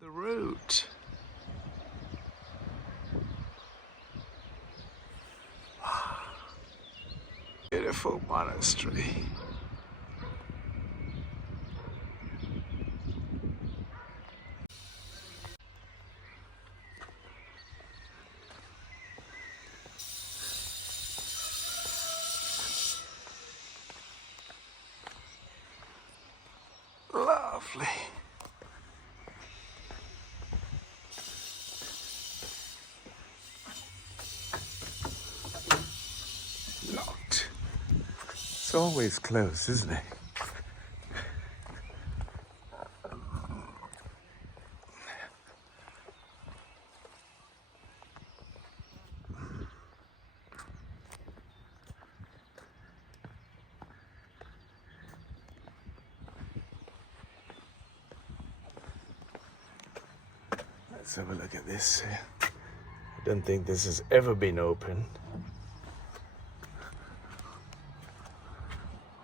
The route. Beautiful monastery. Lovely. Locked. It's always closed, isn't it? Let's have a look at this. I don't think this has ever been open.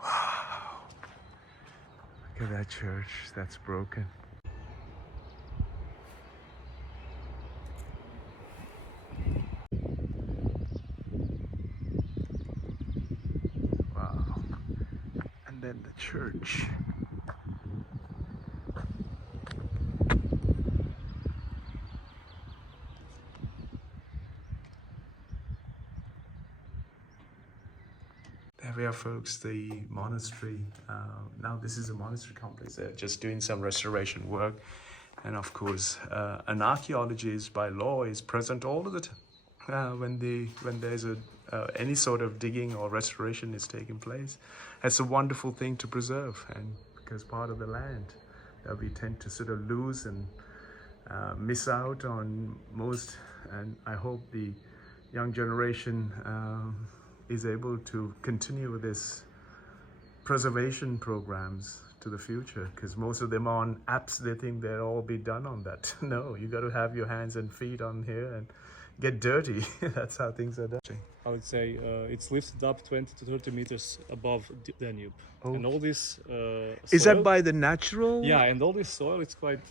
Wow. Look at that church that's broken. Wow. And then the church. There we are, folks, the monastery. Now this is a monastery complex. They're just doing some restoration work. And of course, an archaeologist by law is present all of the time when there's any sort of digging or restoration is taking place. It's a wonderful thing to preserve, and because part of the land that we tend to sort of lose and miss out on most. And I hope the young generation is able to continue with this preservation programs to the future, because most of them are on apps. They think they'll all be done on that. No, you got to have your hands and feet on here and get dirty. That's how things are done. I would say it's lifted up 20 to 30 meters above the Danube. Oh. And all this Is soil, that by the natural? yeah, and all this soil, it's quite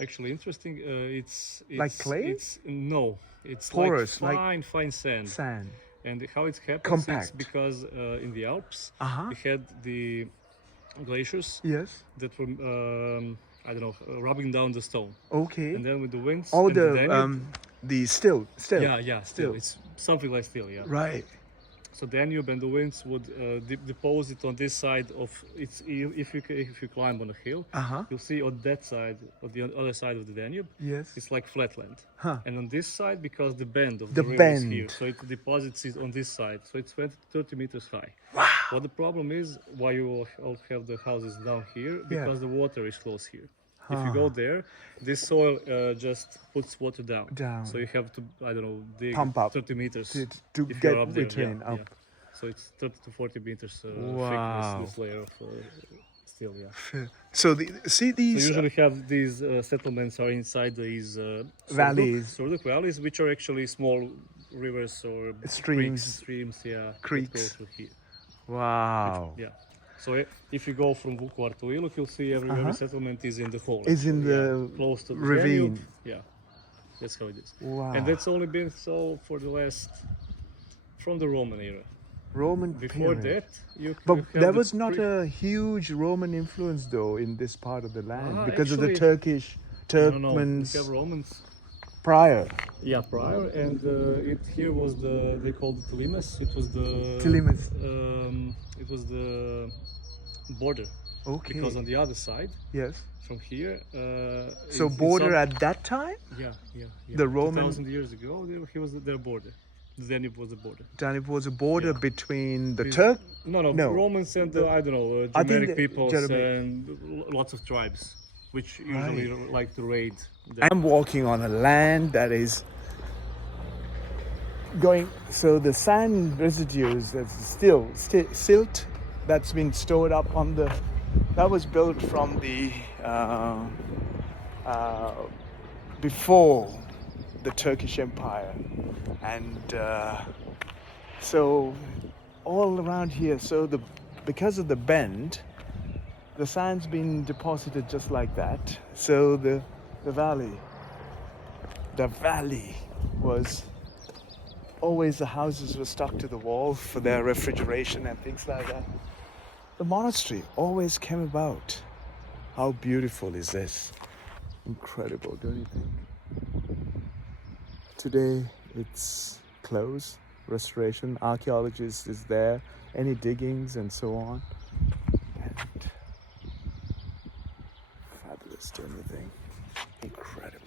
actually interesting. It's Like clay? No, it's Porous, like fine sand. Sand. And how it happens Compact. is because in the Alps Uh-huh. we had the glaciers Yes. that were I don't know, rubbing down the stone. Okay. And then with the winds Oh, and the Danube, the still. yeah, still, it's something like still, yeah. Right. So Danube and the winds would deposit on this side of it's. If you climb on a hill, Uh-huh. you'll see on that side, on the other side of the Danube, Yes. it's like flatland. Huh. And on this side, because the bend of The the river is bend. here, so it deposits it on this side. So it's 20 to 30 meters high. Wow. What the problem is, why you all have the houses down here, because the water is close here. If you go there, this soil just puts water down. Down. So you have to, I don't know, dig Pump up 30 meters to if get you're up there. return Yeah, up. yeah. So it's 30 to 40 meters Wow. thick, this layer of steel, yeah. So see So these usually have these settlements are inside these Valleys. valleys, which are actually small rivers or Streams. streams, yeah. that Creeks. go through here. wow. Yeah. So if you go from Vukovar to Ilok, you'll see every settlement is in the hole. Is in the close to the ravine. Danube. Yeah, that's how it is. Wow. And that's only been so for the from the Roman era. Roman Before period. that, you But have there the was not a huge Roman influence though in this part of the land because of the actually, No, Turkmens we have Romans. prior. Yeah, prior, and here was they called it Limes. It was the Limes. It was the border. Okay. Because on the other side, Yes. from here. So it's border up- at that time? Yeah. The Roman- 2,000 years ago, he was their border. The Danube was the border. Danube was a border between the With- Turk. No, No. Romans and I don't know, I think Germanic the peoples Germanic- and lots of tribes, which usually like to raid. I'm walking on a land that is going, so the sand residues, that's still silt that's been stored up on that was built from the before the Turkish Empire, and so all around here, so because of the bend, the sand's been deposited just like that, so the valley. The valley was always, the houses were stuck to the wall for their refrigeration and things like that. The monastery always came about. How beautiful is this? Incredible, don't you think? Today it's closed, restoration, archaeologist is there, any diggings and so on. And fabulous, don't you think? Incredible.